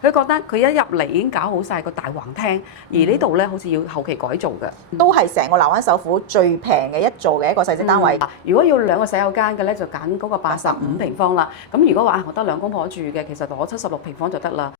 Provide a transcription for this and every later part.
佢覺得佢一入嚟已經搞好晒個大橫廳，而呢度咧好似要後期改造嘅，都係成個南灣首府最平嘅一座嘅一個細則單位。如果要2個洗手間嘅咧，就揀嗰個85平方啦。咁如果話我得2公婆住嘅，其實攞76平方就得啦。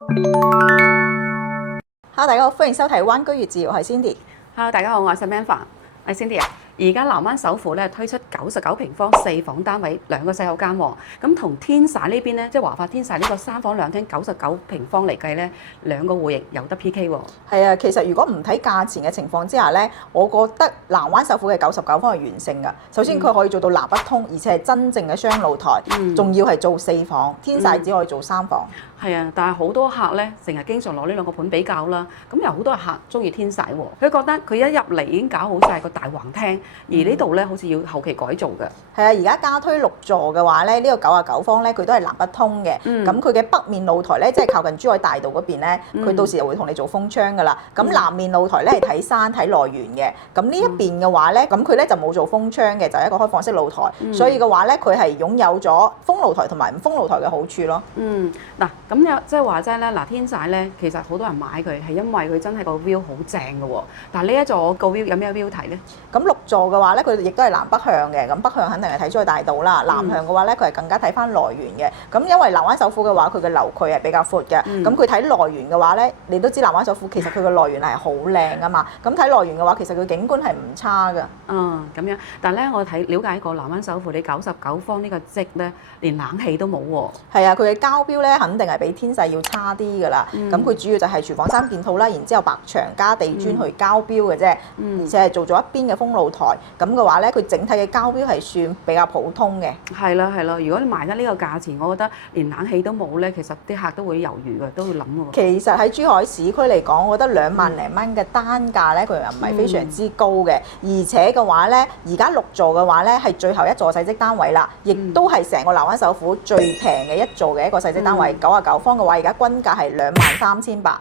Hello，大家好，歡迎收睇灣居粵誌，我係 Cindy。Hello，大家好，我係 Samantha，係 Cindy 啊。而家南灣首府咧推出99平方4房單位2個洗手間喎，咁同天璽呢邊咧，即係華發天璽呢個3房2廳99平方嚟計咧，2個戶型有得 PK 喎。係啊，其實如果唔睇價錢嘅情況之下咧，我覺得南灣首府嘅99方係完勝㗎。首先佢可以做到南北通，而且係真正嘅雙露台，仲要係做4房，天璽只可以做3房。係啊，但係好多客咧成日經常攞呢2個盤比較啦，咁有好多客中意天璽喎，佢覺得佢一入嚟已經搞好晒個大橫廳，而呢度咧好似要後期改造嘅。係啊，而家加推6座嘅話咧，呢個99方咧佢都係南北通嘅，咁佢嘅北面露台咧即係靠近珠海大道嗰邊咧，佢到時就會同你做封窗㗎啦。咁南面露台咧係睇山睇來源嘅，咁呢一邊嘅話咧，咁佢咧就冇做封窗嘅，就係一個開放式露台，所以嘅話咧佢係擁有咗封露台同埋唔封露台嘅好處咯。嗱。咁有即係話齋咧，嗱天璽咧，其實好多人買佢係因為佢真係個 view 好正嘅喎。但係呢一座個 view 有咩 view 睇咧？咁6座嘅話咧，佢亦都係南北向嘅。咁北向肯定係睇珠海大道啦，南向嘅話咧，佢係更加睇翻來源嘅。咁因為南灣首府嘅話，佢嘅樓距係比較闊嘅。咁佢睇來源嘅話咧，你都知南灣首府其實佢嘅來源係好靚啊嘛。咁睇來源嘅話，其實佢景觀係唔差㗎。咁樣。但係咧，我了解過南灣首府你99方呢個積咧，連冷氣都冇喎。係啊，佢嘅交標咧肯定係比天璽要差啲㗎啦。咁佢主要就係廚房3件套啦，然之後白牆加地磚去交標嘅啫。而且係做咗一邊嘅封露台。咁嘅話咧，佢整體嘅交標係算比較普通嘅。係啦，如果你賣得呢個價錢，我覺得連冷氣都冇咧，其實啲客都會猶豫嘅，都會諗喎。其實喺珠海市區嚟講，我覺得2萬零蚊嘅單價咧，佢又唔係非常之高嘅。而且嘅話咧，而家6座嘅話咧，係最後一座細則單位啦，亦都係成個南灣首府最平嘅一座嘅一個細則單位，99方嘅話，而家均價係23,800。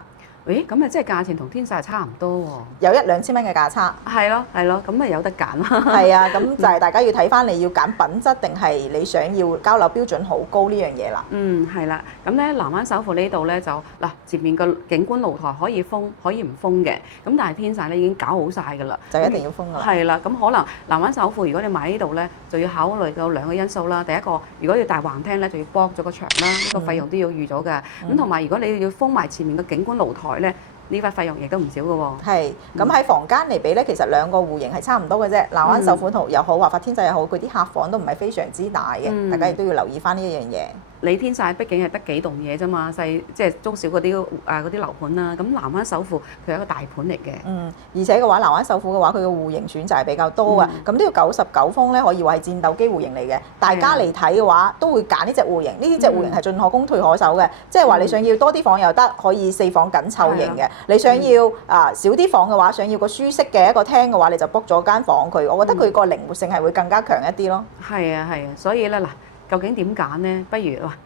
誒，咁啊，即係價錢同天璽差唔多喎，有1-2千蚊嘅價差。係咯，咁咪有得揀啦。係啊，咁就係大家要睇翻你要揀品質定係你想要交樓標準好高呢樣嘢啦。係啦，咁咧南灣首府呢度咧就嗱前面個景觀露台可以封可以唔封嘅，咁但係天璽咧已經搞好晒㗎啦，就一定要封㗎啦。係啦，咁可能南灣首府如果你買呢度咧，就要考慮到2個因素啦。第一個，如果要大橫廳咧，就要剝咗個牆啦，呢個費用都要預咗㗎。咁同埋如果你要封埋前面嘅景觀露台咧，呢筆費用亦都唔少嘅喎。係，咁喺房間嚟比咧，其實2個戶型係差唔多嘅啫。南灣首府又好，華發天璽又好，佢啲客房都唔係非常之大嘅，大家亦都要留意翻呢一樣嘢。你天璽畢竟係得幾棟嘢啫嘛，細即係中小嗰啲樓盤啦。咁南灣首府佢係一個大盤嚟嘅。而且嘅話，南灣首府嘅話，佢嘅戶型選擇係比較多嘅。咁呢個99方咧，可以話係戰鬥機戶型嚟嘅。大家嚟睇嘅話，都會揀呢隻戶型。呢隻戶型係進可攻退可守嘅，即係話你想要多啲房又得，可以4房緊湊型嘅。你想要少啲房嘅話，想要個舒適嘅一個廳嘅話，你就 book 咗間房佢。我覺得佢個靈活性係會更加強一啲咯。係啊，所以咧嗱。究竟點揀呢？不如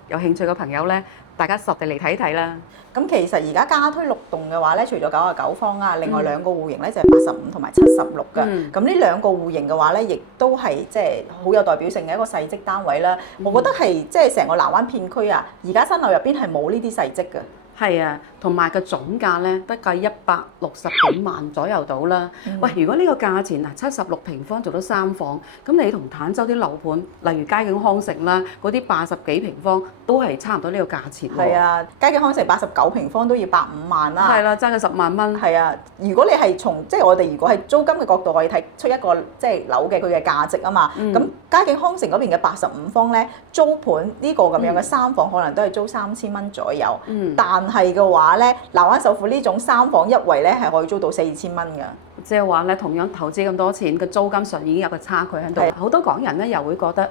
有興趣嘅朋友咧，大家實地嚟睇睇啦。咁其實而家加推6棟嘅話咧，除咗99方啊，另外2個戶型咧就係85同埋76㗎。咁呢2個戶型嘅話咧，亦都係即係好有代表性嘅一個細則單位啦。我覺得係即係成個南灣片區啊，而家新樓入邊係冇呢啲細則㗎。係啊，同埋個總價咧得計160幾萬左右到啦。喂，如果呢個價錢76平方做到3房，咁你同坦洲啲樓盤，例如佳景康城啦，嗰啲80幾平方都係差唔多呢個價錢喎。係啊，佳景康城89平方都要150萬啦。係啦，爭佢10萬蚊。係啊，如果你係從即係我哋如果係租金嘅角度可以睇出一個即係樓嘅佢嘅價值啊嘛。咁佳景康城嗰邊嘅85方咧，租盤呢個咁樣嘅3房可能都係租3000蚊左右。但係嘅話咧，南灣首府呢種3房1衛咧係可以租到4000蚊㗎。即係話咧，同樣投資咁多錢，個租金上已經有個差距喺度。好多港人咧又會覺得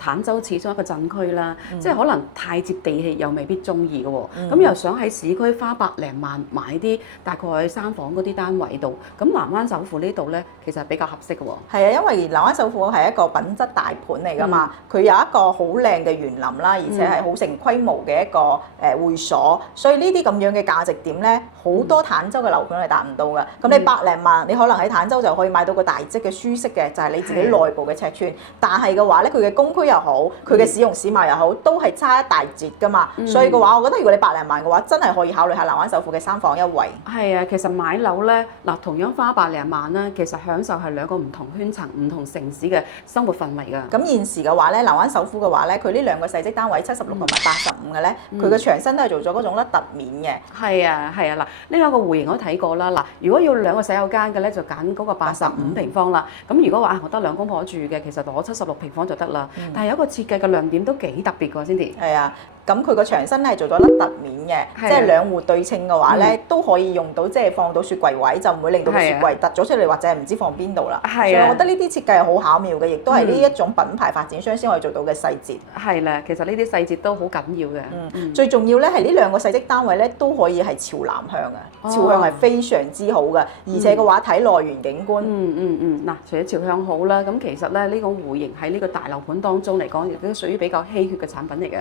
坦洲始終一個鎮區啦，即係可能太接地氣又未必中意嘅喎，咁又想喺市區花百零萬買啲大概3房嗰啲單位度，咁南灣首府呢度咧其實係比較合適嘅喎。係啊，因為南灣首府係一個品質大盤嚟㗎嘛，佢有一個好靚嘅園林啦，而且係好成規模嘅一個會所，所以呢啲咁樣嘅價值點咧，好多坦洲嘅樓盤係達唔到㗎。咁你百零萬，你可能喺坦洲就可以買到個大積嘅舒適嘅，就係你自己內部嘅尺寸。但係嘅話咧，佢嘅公區又好，佢嘅市容市貌又好，都係差一大截㗎嘛。所以嘅話，我覺得如果你百零萬嘅話，真係可以考慮下南灣首富嘅3房1衛。係啊，其實買樓咧，嗱同樣花百零萬咧，其實享受係2個唔同圈層、唔同城市嘅生活氛圍㗎。咁現時嘅話咧，南灣首富嘅話咧，佢呢2個細則單位76同埋85嘅咧，佢嘅牆身都係做咗嗰種凹凸面嘅。係啊，係啊，嗱呢兩個戶型我都睇過啦。嗱，如果要2個洗手間嘅咧，就揀嗰個85平方啦。咁如果話我得2公婆住嘅，其實攞76平方就得啦。但係有一個設計嘅亮點都幾特別㗎，Cindy。係啊。咁佢個牆身咧係做咗凹凸面嘅，即係2戶對稱嘅話咧，都可以用到即係放到雪櫃位，就唔會令到個雪櫃突咗出嚟，或者係唔知放邊度啦。所以我覺得呢啲設計係好巧妙嘅，亦都係呢一種品牌發展商先可以做到嘅細節。係啦，其實呢啲細節都好緊要嘅。最重要咧係呢2個細則單位咧都可以係朝南向嘅，朝向係非常之好嘅，而且嘅話睇內園景觀。嗱，除咗朝向好啦，咁其實咧呢個戶型喺呢個大樓盤當中嚟講，亦都屬於比較稀缺嘅產品嚟嘅。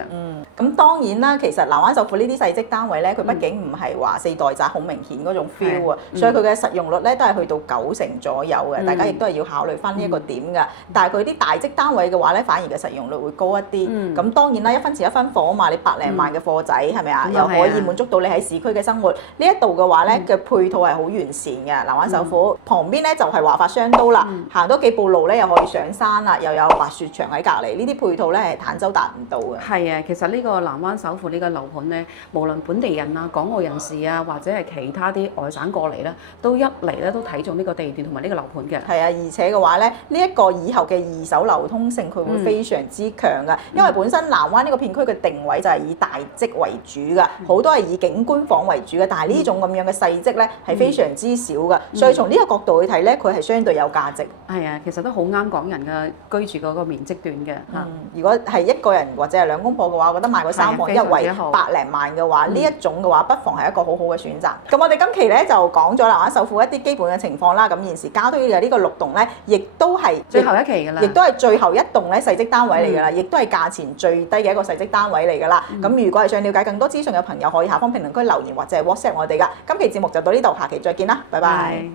咁當然啦，其實南灣首富呢啲細則單位咧，佢畢竟唔係話4代宅好明顯嗰種 feel 啊，所以佢嘅實用率咧都係去到90%左右嘅，大家亦都係要考慮翻呢一個點㗎。但係佢啲大則單位嘅話咧，反而嘅實用率會高一啲。咁當然啦，1分錢1分貨啊嘛，你百零萬嘅貨仔係咪啊？又可以滿足到你喺市區嘅生活。呢一度嘅話咧嘅配套係好完善嘅，南灣首富旁邊咧就係華發商都啦，行多幾步路咧又可以上山啦，又有滑雪場喺隔離，呢啲配套咧係坦洲達唔到嘅。係啊，其實呢個南灣首富呢個樓盤咧，無論本地人啊、港澳人士啊，或者係其他啲外省過嚟咧，都一嚟咧都睇中呢個地段同埋呢個樓盤嘅。係啊，而且嘅話咧，呢一個以後嘅二手流通性佢會非常之強㗎，因為本身南灣呢個片區嘅定位就係以大則為主㗎，好多係以景觀房為主嘅，但係呢種咁樣嘅細則咧係非常之少㗎，所以從呢個角度去睇咧，佢係相對有價值。係啊，其實都好啱港人嘅居住嗰個面積段嘅嚇。如果係1個人或者係2公婆嘅話，我覺得買個3房1衛百零萬嘅話，呢一種嘅話不妨係一個好好嘅選擇。咁我哋今期咧就講咗南灣首富一啲基本嘅情況啦。咁現時加推嘅呢個6棟咧，亦都係最後一期㗎啦，亦都係最後一棟咧細則單位嚟㗎啦，亦都係價錢最低嘅一個細則單位嚟㗎啦。咁如果係想了解更多資訊嘅朋友，可以下方評論區留言或者係 WhatsApp 我哋㗎。今期節目就到呢度，下期再見啦，拜拜。